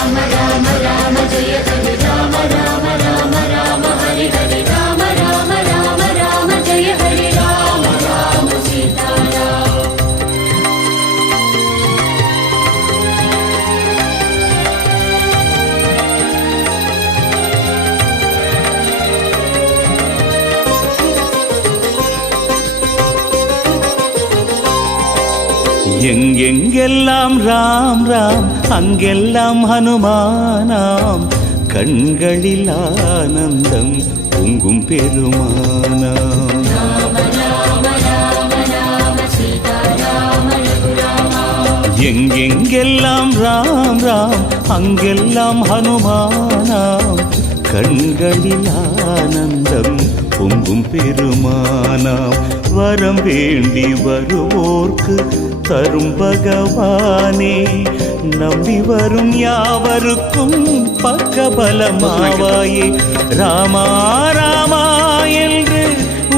ராம ராம ராம ஜெய ஹரி ராம ராம ராம ராம ஹரி ஹரி ராம ராம ராம ராம ஜெய ஹரி ராம ராம சீதாராம். எங்கெங்கெல்லாம் ராம் ராம் அங்கெல்லாம் ஹனுமானாம், கண்களில் ஆனந்தம் பொங்கும் பெருமானாம். எங்கெங்கெல்லாம் ராம் ராம் அங்கெல்லாம் ஹனுமானாம், கண்களில் ஆனந்தம் பொங்கும் பெருமானாம். வரம் வேண்டி வருவோர்க்கு தரும் பகவானே, நம்பி வரும் யாவருக்கும் பக்கபலமாவாயே. ராமா ராமா என்று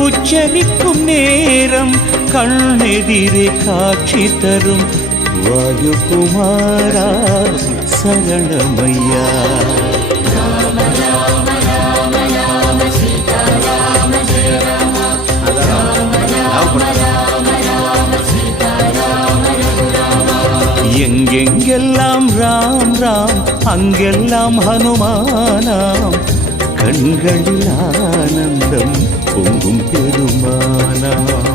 உச்சரிக்கும் நேரம் கண்ணெதிரே காட்சி தரும் வாயுகுமாரா சரணமையா. எங்கெங்கெல்லாம் ராம் ராம் அங்கெல்லாம் ஹனுமானாம், கண்களில் ஆனந்தம் பொங்கும் பெருமானாம்.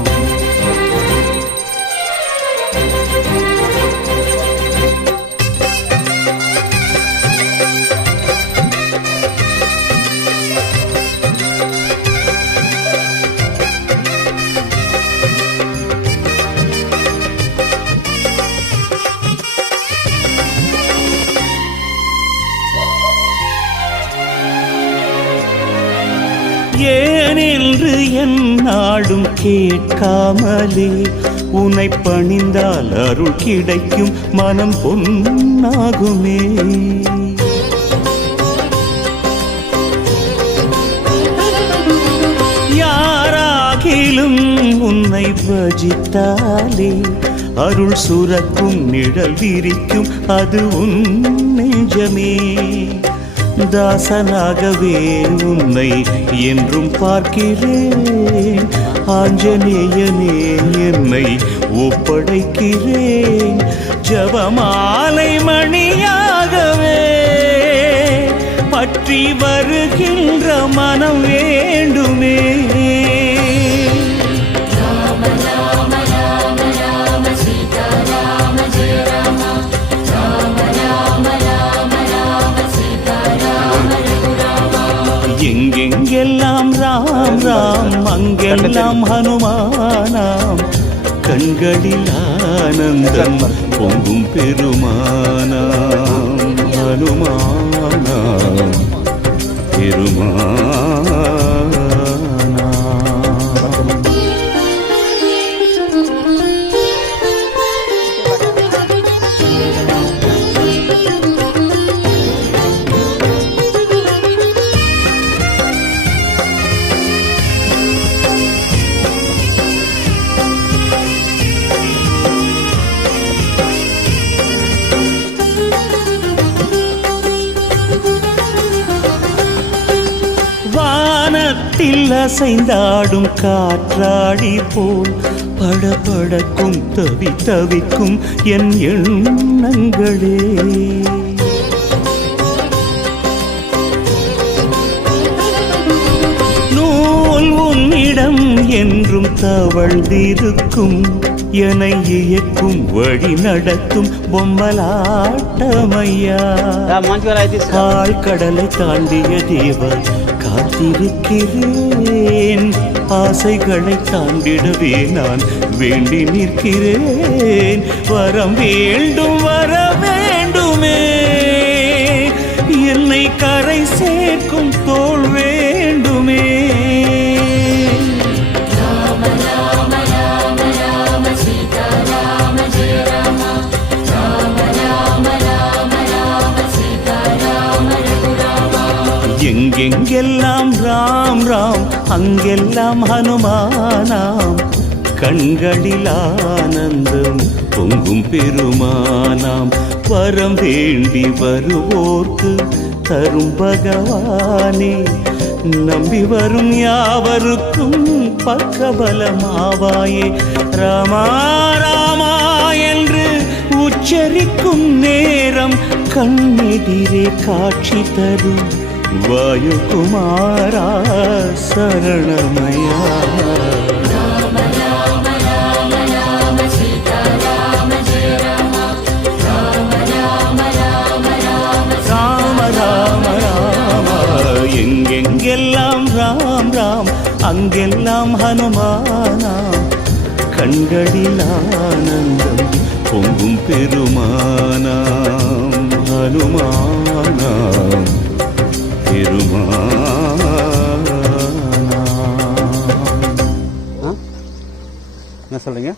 ஏனென்று என் நாடும் கேட்காமலே, உன்னை பணிந்தால் அருள் கிடைக்கும் மனம் பொன்னாகுமே. யாராகிலும் உன்னை பஜித்தாலே அருள் சுரக்கும் நிழல் விரிக்கும் அது உன் நெஞ்சமே. தாசனாகவே உன்னை என்றும் பார்க்கிறேன், ஆஞ்சநேயனே என்னை ஒப்படைக்கிறேன். ஜபமாலை மணியாகவே பற்றி வருகின்ற மனம் வேண்டுமே. எங்கெங்கெல்லாம் ராம் ராம் அங்கெல்லாம் ஹனுமானாம், கண்களில் ஆனந்தம் பொங்கும் பெருமானாம். ஹனுமானாம் பெருமானாம். வானத்தில் அசைந்தாடும் காற்றாடி போல் படபடக்கும் தவி தவிக்கும் என் எண்ணங்களே. நூல் உன்னிடம் என்றும் தவழ்ந்திருக்கும், என்னை இயக்கும் வழி நடத்தும் பொம்மலாட்டமையா. ஆழ்கடலை தாண்டிய தேவன் காத்திருக்கிறேன், ஆசைகளை தாண்டிடவே நான் வேண்டி நிற்கிறேன். வரம் வேண்டும் வர வேண்டுமே, என்னை கரை சேர்க்கும் தோள் வேண்டுமே. எங்கெங்கெல்லாம் ராம் ராம் அங்கெல்லாம் ஹனுமானாம், கண்களில் ஆனந்தம் பொங்கும் பெருமானாம். வரம் வேண்டி வருவோர்க்கு தரும் பகவானே, நம்பி வரும் யாவருக்கும் பக்கபலமாவாயே. ராமா ராமா என்று உச்சரிக்கும் நேரம் கண்ணெதிரே காட்சி தரும் வாயுகுமாரா சரணமயா. ராம ராம ராம ராம சீதா ராம ஜெய ராம. ராம ராம ராம ராம ராம ராம ராம எங்கெங்கெல்லாம் ராம் ராம் அங்கெல்லாம் ஹனுமானாம். கண்களில் ஆனந்தம் பொங்கும் பெருமானாம் ஹனுமானாம் பெருமானாம். என்ன சொல்றீங்க?